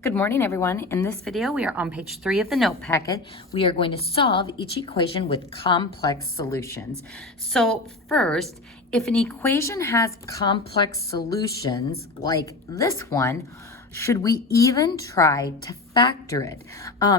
Good morning, everyone. In this video, we are on page 3 of the note packet. We are going to solve each equation with complex solutions. So first, if an equation has complex solutions like this one, should we even try to factor it?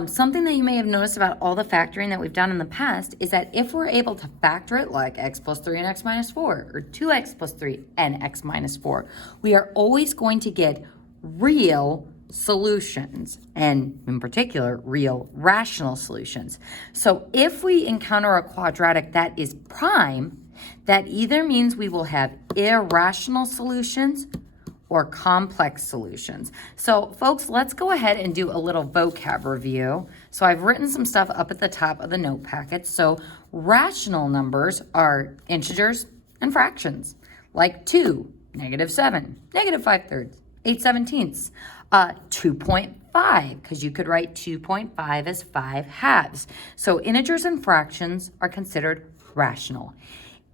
Something that you may have noticed about all the factoring that we've done in the past is that if we're able to factor it like x plus 3 and x minus 4, or 2x plus 3 and x minus 4, we are always going to get real solutions, and in particular, real rational solutions. So if we encounter a quadratic that is prime, that either means we will have irrational solutions or complex solutions. So folks, let's go ahead and do a little vocab review. So I've written some stuff up at the top of the note packet. So rational numbers are integers and fractions, like 2, -7, -5/3, 8/17, 2.5, because you could write 2.5 as 5 halves. So integers and fractions are considered rational.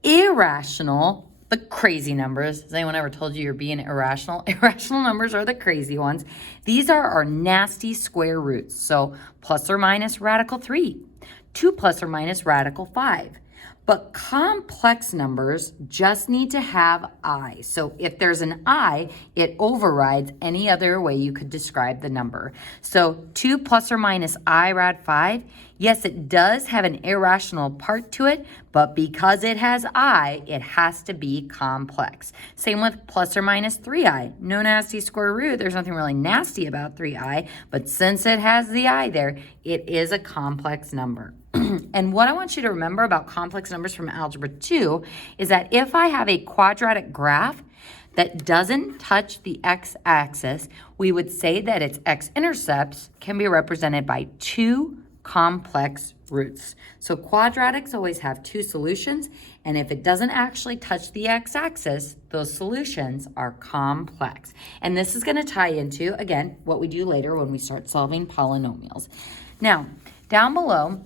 Irrational, the crazy numbers. Has anyone ever told you you're being irrational? Irrational numbers are the crazy ones. These are our nasty square roots. So plus or minus radical 3, 2 plus or minus radical 5. But complex numbers just need to have I. So if there's an I, it overrides any other way you could describe the number. So 2 plus or minus I rad 5, yes, it does have an irrational part to it, but because it has I, it has to be complex. Same with plus or minus 3i. No nasty square root. There's nothing really nasty about 3i, but since it has the I there, it is a complex number. And what I want you to remember about complex numbers from Algebra 2 is that if I have a quadratic graph that doesn't touch the x-axis, we would say that its x-intercepts can be represented by 2 complex roots. So quadratics always have 2 solutions, and if it doesn't actually touch the x-axis, those solutions are complex. And this is going to tie into, again, what we do later when we start solving polynomials. Now, down below,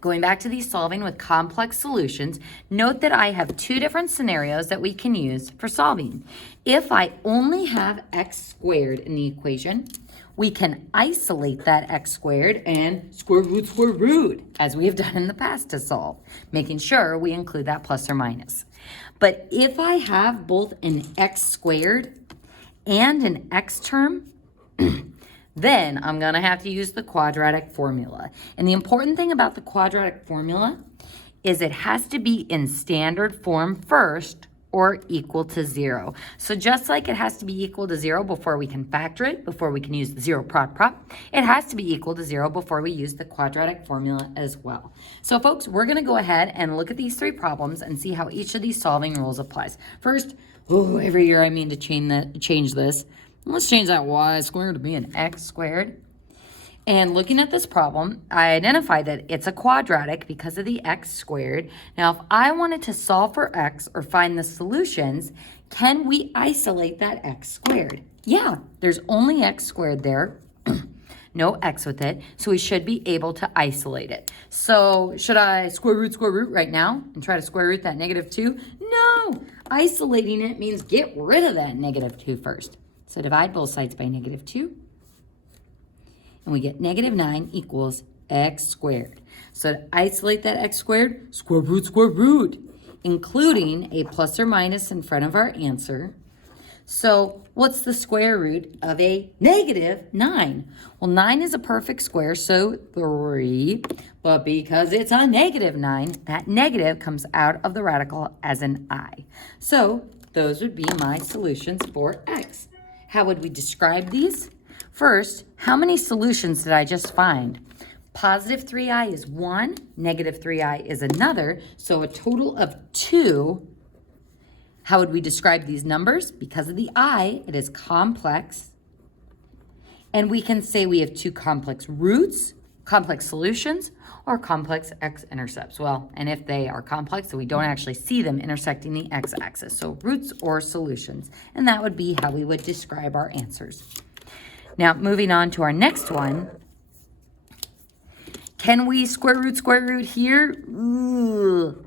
going back to these solving with complex solutions, note that I have 2 different scenarios that we can use for solving. If I only have x squared in the equation, we can isolate that x squared and square root, as we have done in the past to solve, making sure we include that plus or minus. But if I have both an x squared and an x term, then I'm going to have to use the quadratic formula. And the important thing about the quadratic formula is it has to be in standard form first or equal to 0. So just like it has to be equal to 0 before we can factor it, before we can use the 0 prop, it has to be equal to 0 before we use the quadratic formula as well. So folks, we're going to go ahead and look at these 3 problems and see how each of these solving rules applies. First, every year I mean to change this. Let's change that y squared to be an x squared. And looking at this problem, I identified that it's a quadratic because of the x squared. Now, if I wanted to solve for x or find the solutions, can we isolate that x squared? Yeah, there's only x squared there. No x with it, so we should be able to isolate it. So should I square root right now and try to square root that -2? No, isolating it means get rid of that -2 first. So divide both sides by -2, and we get -9 equals x squared. So to isolate that x squared, square root, including a plus or minus in front of our answer. So what's the square root of a -9? Well, 9 is a perfect square, so 3, but because it's a -9, that negative comes out of the radical as an I. So those would be my solutions for x. How would we describe these? First, how many solutions did I just find? Positive 3i is 1, negative 3i is another, so a total of 2. How would we describe these numbers? Because of the I, it is complex. And we can say we have 2 complex roots, complex solutions, or complex x-intercepts. Well, and if they are complex, so we don't actually see them intersecting the x-axis. So roots or solutions. And that would be how we would describe our answers. Now, moving on to our next one. Can we square root here?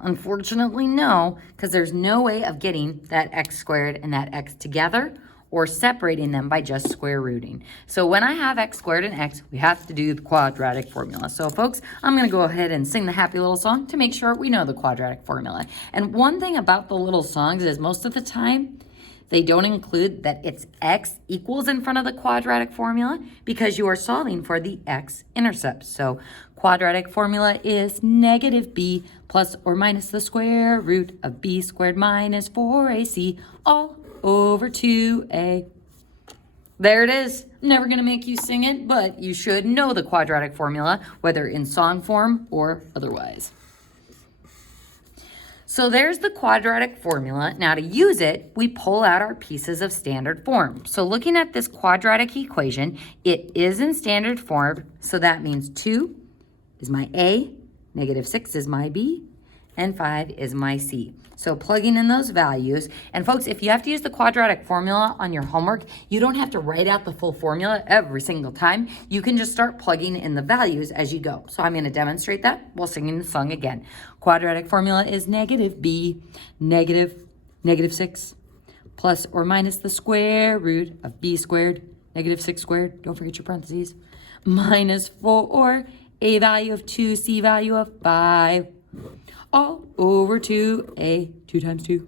Unfortunately, no, because there's no way of getting that x squared and that x together or separating them by just square rooting. So when I have x squared and x, we have to do the quadratic formula. So folks, I'm going to go ahead and sing the happy little song to make sure we know the quadratic formula. And one thing about the little songs is most of the time, they don't include that it's x equals in front of the quadratic formula because you are solving for the x-intercept. So quadratic formula is negative b plus or minus the square root of b squared minus 4ac all over 2a. There it is. I'm never going to make you sing it, but you should know the quadratic formula, whether in song form or otherwise. So there's the quadratic formula. Now to use it, we pull out our pieces of standard form. So looking at this quadratic equation, it is in standard form. So that means 2 is my A, negative 6 is my B, and 5 is my C. So plugging in those values, and folks, if you have to use the quadratic formula on your homework, you don't have to write out the full formula every single time. You can just start plugging in the values as you go. So I'm going to demonstrate that while singing the song again. Quadratic formula is negative b, negative 6, plus or minus the square root of b squared, negative 6 squared, don't forget your parentheses, minus 4, a value of 2, c value of 5, all over 2a, 2 times 2.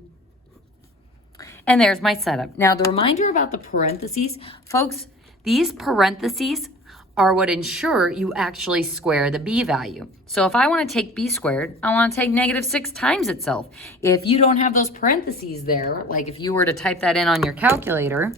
And there's my setup. Now, the reminder about the parentheses, folks, these parentheses are what ensure you actually square the b value. So if I want to take b squared, I want to take negative 6 times itself. If you don't have those parentheses there, like if you were to type that in on your calculator,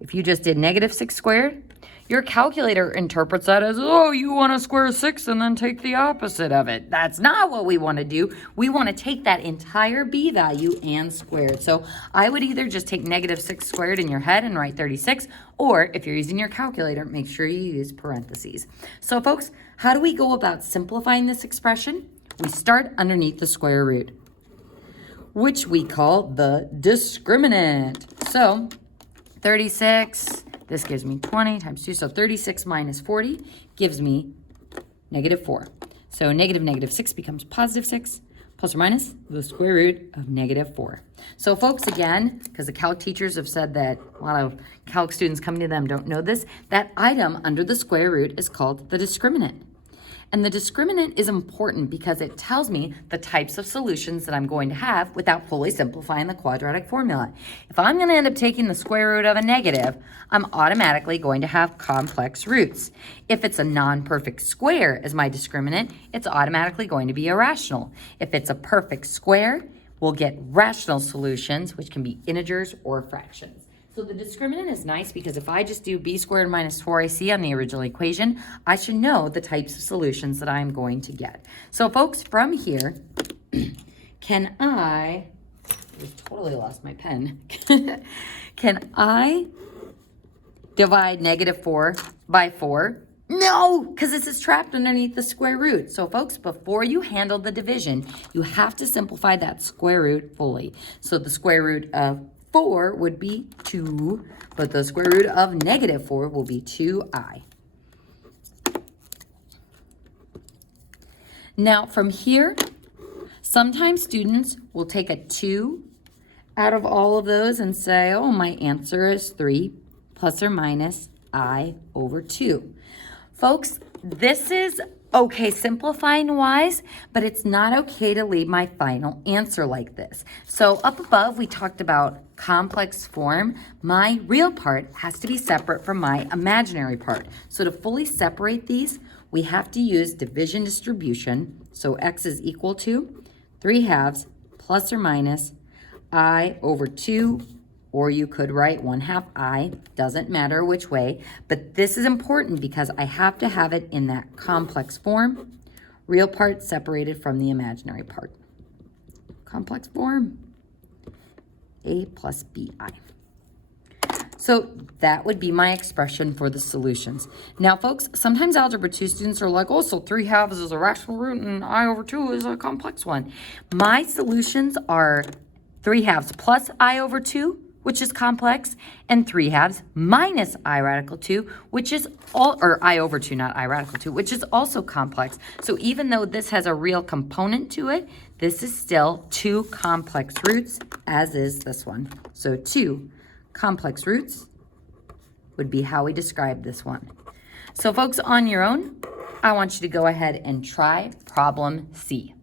if you just did negative 6 squared, your calculator interprets that as, oh, you want to square 6 and then take the opposite of it. That's not what we want to do. We want to take that entire b value and square it. So I would either just take negative 6 squared in your head and write 36, or if you're using your calculator, make sure you use parentheses. So folks, how do we go about simplifying this expression? We start underneath the square root, which we call the discriminant. So 36... this gives me 20 times 2, so 36 minus 40 gives me negative 4. So negative 6 becomes positive 6, plus or minus the square root of negative 4. So folks, again, because the calc teachers have said that a lot of calc students coming to them don't know this, that item under the square root is called the discriminant. And the discriminant is important because it tells me the types of solutions that I'm going to have without fully simplifying the quadratic formula. If I'm going to end up taking the square root of a negative, I'm automatically going to have complex roots. If it's a non-perfect square as my discriminant, it's automatically going to be irrational. If it's a perfect square, we'll get rational solutions, which can be integers or fractions. So the discriminant is nice because if I just do b squared minus 4ac on the original equation, I should know the types of solutions that I'm going to get. So folks, from here, can I totally lost my pen. Can I divide negative 4 by 4? No, because this is trapped underneath the square root. So folks, before you handle the division, you have to simplify that square root fully. So the square root of 4 would be 2, but the square root of negative 4 will be 2i. Now from here, sometimes students will take a 2 out of all of those and say, oh, my answer is 3 plus or minus I over 2. Folks, this is okay simplifying wise, but it's not okay to leave my final answer like this. So up above, we talked about complex form. My real part has to be separate from my imaginary part. So to fully separate these, we have to use division distribution. So x is equal to 3/2 plus or minus I over 2, or you could write 1/2 I, doesn't matter which way, but this is important because I have to have it in that complex form, real part separated from the imaginary part. Complex form, A plus BI. So that would be my expression for the solutions. Now, folks, sometimes Algebra 2 students are like, oh, so 3/2 is a rational root and I over 2 is a complex one. My solutions are 3/2 plus I over 2, which is complex, and 3/2 minus I radical 2, which is all, or I over 2, not I radical 2, which is also complex. So even though this has a real component to it, this is still 2 complex roots, as is this one. So 2 Complex roots would be how we describe this one. So folks, on your own, I want you to go ahead and try problem C.